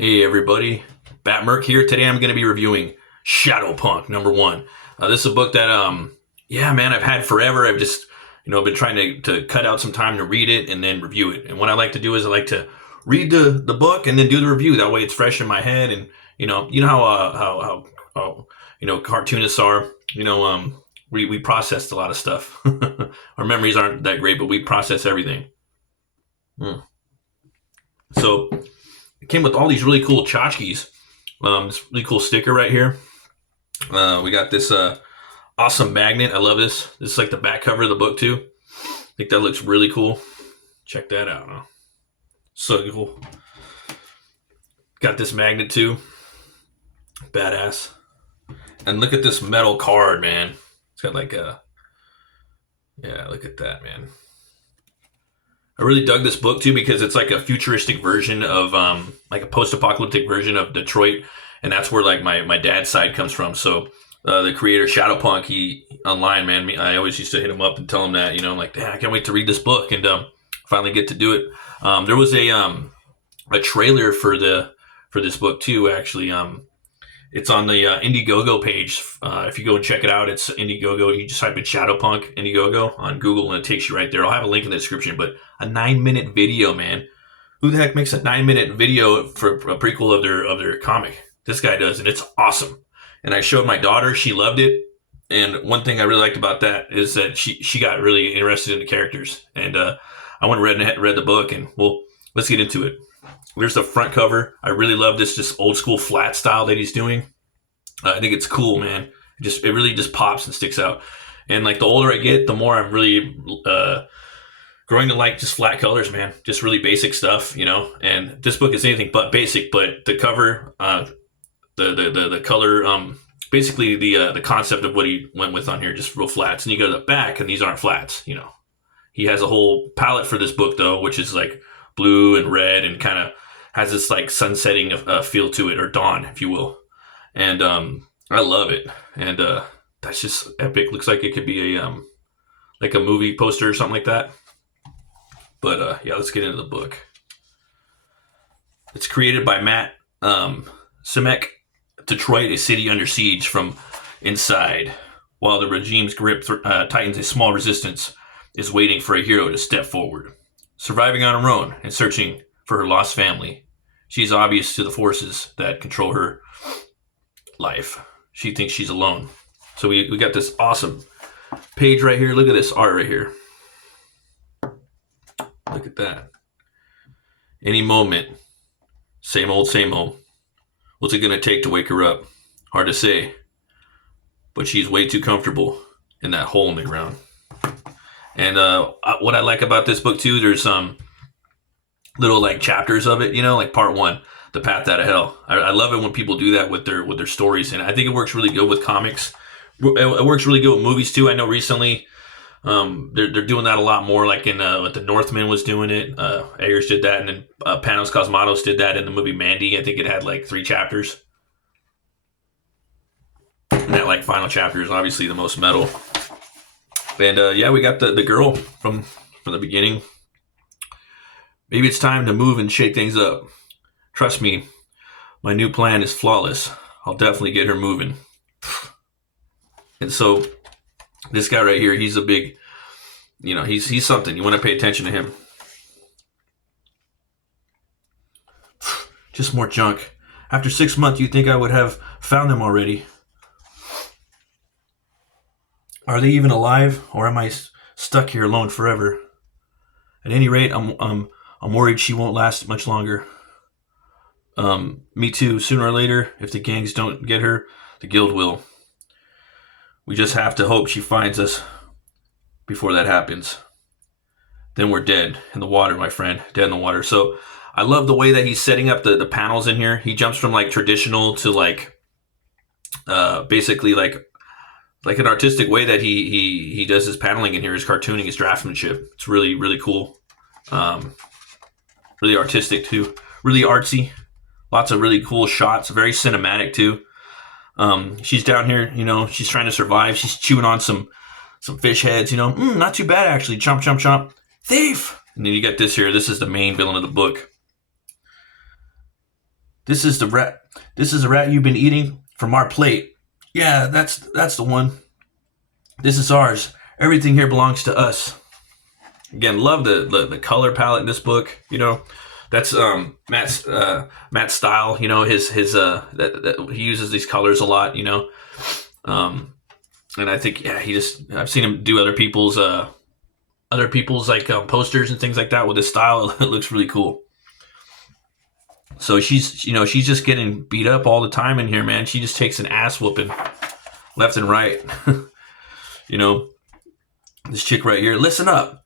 Hey everybody, Bat Merc here. Today I'm going to be reviewing Shadowpunk #1. This is a book that, yeah, man, I've had forever. I've just, been trying to cut out some time to read it and then review it. And what I like to do is I like to read the book and then do the review. That way it's fresh in my head. And you know how cartoonists are. We processed a lot of stuff. Our memories aren't that great, but we process everything. So it came with all these really cool tchotchkes. This really cool sticker right here. We got this awesome magnet. I love this. This is like the back cover of the book too. I think that looks really cool. Check that out. Huh? So cool. Got this magnet too. Badass. And look at this metal card, man. It's got like a... Yeah, look at that, man. I really dug this book too because it's like a futuristic version of like a post-apocalyptic version of Detroit, and that's where like my dad's side comes from. So the creator Shadowpunk, he online, man, I always used to hit him up and tell him that, like, I can't wait to read this book and finally get to do it. There was a trailer for this book too, actually. It's on the Indiegogo page. If you go and check it out, it's Indiegogo. You just type in Shadowpunk Indiegogo on Google and it takes you right there. I'll have a link in the description. But a 9-minute video, man. Who the heck makes a 9-minute video for a prequel of their comic? This guy does, and it's awesome. And I showed my daughter. She loved it. And one thing I really liked about that is that she got really interested in the characters. And I went and read the book, and well, let's get into it. There's the front cover. I really love this just old school flat style that he's doing. I think it's cool, man. It really just pops and sticks out. And like the older I get, the more I'm really growing to like just flat colors, man. Just really basic stuff, And this book is anything but basic. But the cover, the color, basically the concept of what he went with on here, just real flats. And you go to the back, and these aren't flats, He has a whole palette for this book though, which is like blue and red and kind of has this like sunsetting feel to it, or dawn, if you will. And I love it. And that's just epic. Looks like it could be a like a movie poster or something like that. But yeah, let's get into the book. It's created by Matt Simek. Detroit, a city under siege from inside. While the regime's grip tightens, a small resistance is waiting for a hero to step forward. Surviving on her own and searching for her lost family, she's obvious to the forces that control her life. She thinks she's alone. So we got this awesome page right here. Look at this art right here. Look at that. Any moment. Same old, same old. What's it going to take to wake her up? Hard to say. But she's way too comfortable in that hole in the ground. And what I like about this book too, there's some little like chapters of it, like part 1, The Path Out of Hell. I love it when people do that with their stories, and I think it works really good with comics. It works really good with movies too. I know recently they're doing that a lot more, like in what the Northman was doing it. Eggers did that, and then Panos Cosmatos did that in the movie Mandy. I think it had like 3 chapters. And that like final chapter is obviously the most metal. And yeah, we got the girl from the beginning. Maybe it's time to move and shake things up. Trust me, my new plan is flawless. I'll definitely get her moving. And so this guy right here, he's a big, he's something. You want to pay attention to him. Just more junk. After 6 months, you'd think I would have found them already. Are they even alive, or am I stuck here alone forever? At any rate, I'm worried she won't last much longer. Me too. Sooner or later, if the gangs don't get her, the guild will. We just have to hope she finds us before that happens. Then we're dead in the water, my friend. Dead in the water. So I love the way that he's setting up the panels in here. He jumps from like traditional to like basically like an artistic way that he does his paneling in here, his cartooning, his draftsmanship. It's really, really cool. Really artistic too. Really artsy. Lots of really cool shots. Very cinematic too. She's down here, she's trying to survive. She's chewing on some fish heads, not too bad actually. Chomp, chomp, chomp. Thief! And then you got this here. This is the main villain of the book. This is the rat. This is the rat you've been eating from our plate. Yeah, that's the one. This is ours. Everything here belongs to us. Again, love the color palette in this book. You know, that's Matt's style. You know, his that he uses these colors a lot. You know, and I think I've seen him do other people's like posters and things like that with his style. It looks really cool. So she's just getting beat up all the time in here, man. She just takes an ass whooping left and right. You know, this chick right here, listen up.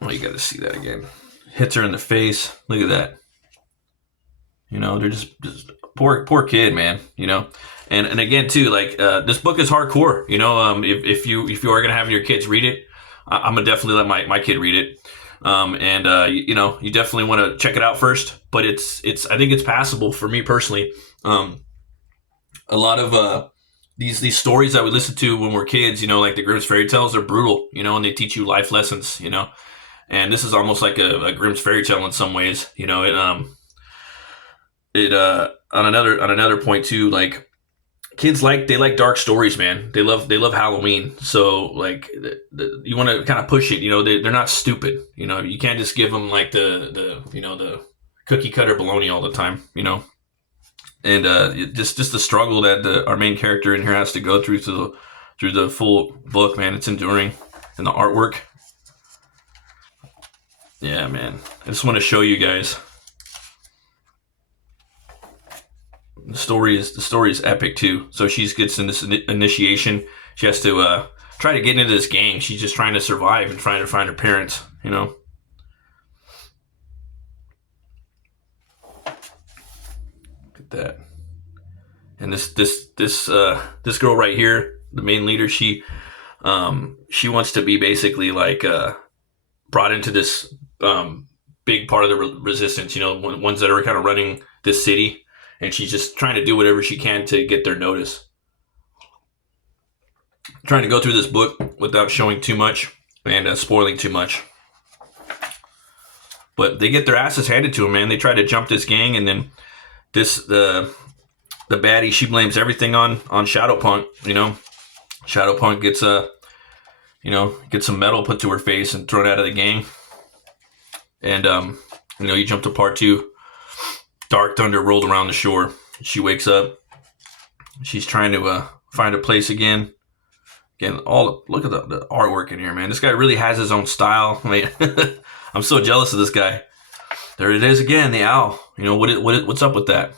Oh, you got to see that again. Hits her in the face. Look at that. You know, they're just poor kid, man. You know, and again too, like this book is hardcore. You know, if you are gonna have your kids read it, I'm gonna definitely let my kid read it. You know, you definitely want to check it out first, but I think it's passable for me personally. A lot of these stories that we listen to when we're kids, you know, like the Grimm's fairy tales, are brutal, you know, and they teach you life lessons, you know. And this is almost like a Grimm's fairy tale in some ways, you know. On another point too, like kids like dark stories, man. They love Halloween. So like you want to kind of push it, you know. They're not stupid, you know. You can't just give them like the cookie cutter baloney all the time, you know. And just the struggle that our main character in here has to go through the full book, man. It's enduring, and the artwork. Yeah, man. I just want to show you guys. The story is epic too. So she gets in this initiation. She has to try to get into this gang. She's just trying to survive and trying to find her parents, you know. Look at that. And this girl right here, the main leader, she wants to be basically like brought into this big part of the resistance, you know, ones that are kind of running this city. And she's just trying to do whatever she can to get their notice. Trying to go through this book without showing too much and spoiling too much. But they get their asses handed to them, man. They try to jump this gang, and then the baddie, she blames everything on Shadowpunk. You know, Shadowpunk gets some metal put to her face and thrown out of the gang. And you jump to part 2. Dark thunder rolled around the shore. She wakes up. She's trying to find a place again. Again, look at the artwork in here, man. This guy really has his own style. I mean, I'm so jealous of this guy. There it is again, the owl. You know, what's up with that?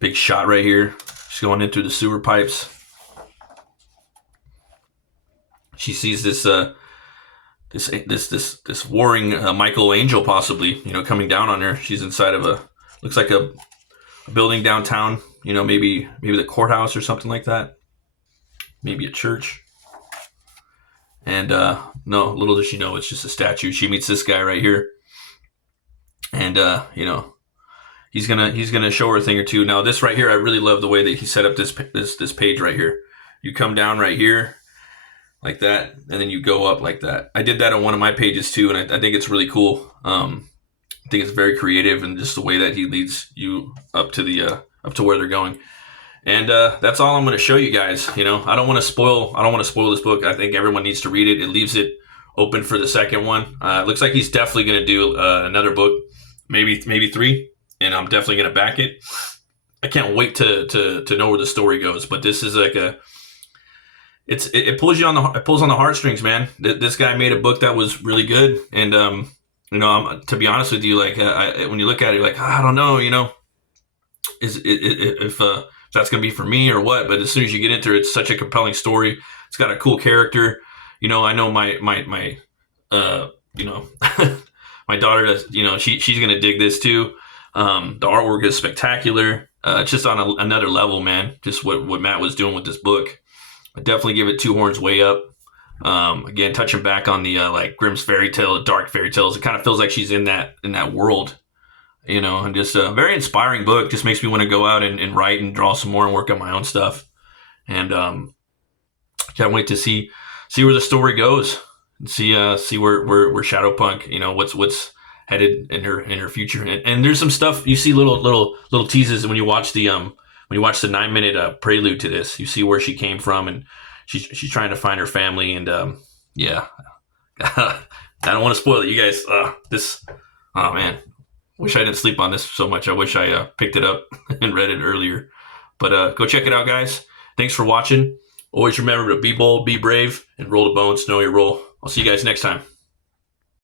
Big shot right here. She's going in through the sewer pipes. She sees this warring Michelangelo possibly, you know, coming down on her. She's inside of looks like a building downtown, you know, maybe the courthouse or something like that. Maybe a church. And no, little does she know it's just a statue. She meets this guy right here. And you know, he's gonna show her a thing or two. Now this right here, I really love the way that he set up this page right here. You come down right here like that, and then you go up like that. I did that on one of my pages too, and I think it's really cool. I think it's very creative, and just the way that he leads you up to where they're going. And that's all I'm going to show you guys. You know, I don't want to spoil this book. I think everyone needs to read it. It leaves it open for the second one. It looks like he's definitely going to do another book, maybe 3, and I'm definitely going to back it. I can't wait to know where the story goes. But this is like it pulls on the heartstrings, man. This guy made a book that was really good, and you know, to be honest with you, like when you look at it, you're like, I don't know, you know, if that's gonna be for me or what. But as soon as you get into it, it's such a compelling story. It's got a cool character. You know, I know my you know, my daughter does. You know, she's gonna dig this too. The artwork is spectacular. It's just on another level, man. Just what Matt was doing with this book. I definitely give it 2 horns way up. Again, touching back on the like Grimm's fairy tale, the dark fairy tales, it kind of feels like she's in that world, you know. And just a very inspiring book. Just makes me want to go out and write and draw some more and work on my own stuff. And can't wait to see where the story goes. and see where Shadowpunk, what's headed in her future. And there's some stuff you see, little teases when you watch the 9-minute prelude to this. You see where she came from, and she's trying to find her family. And yeah, I don't want to spoil it, you guys. This, oh man, wish I didn't sleep on this so much. I wish I picked it up and read it earlier. But go check it out, guys. Thanks for watching. Always remember to be bold, be brave, and roll the bones, know your role. I'll see you guys next time.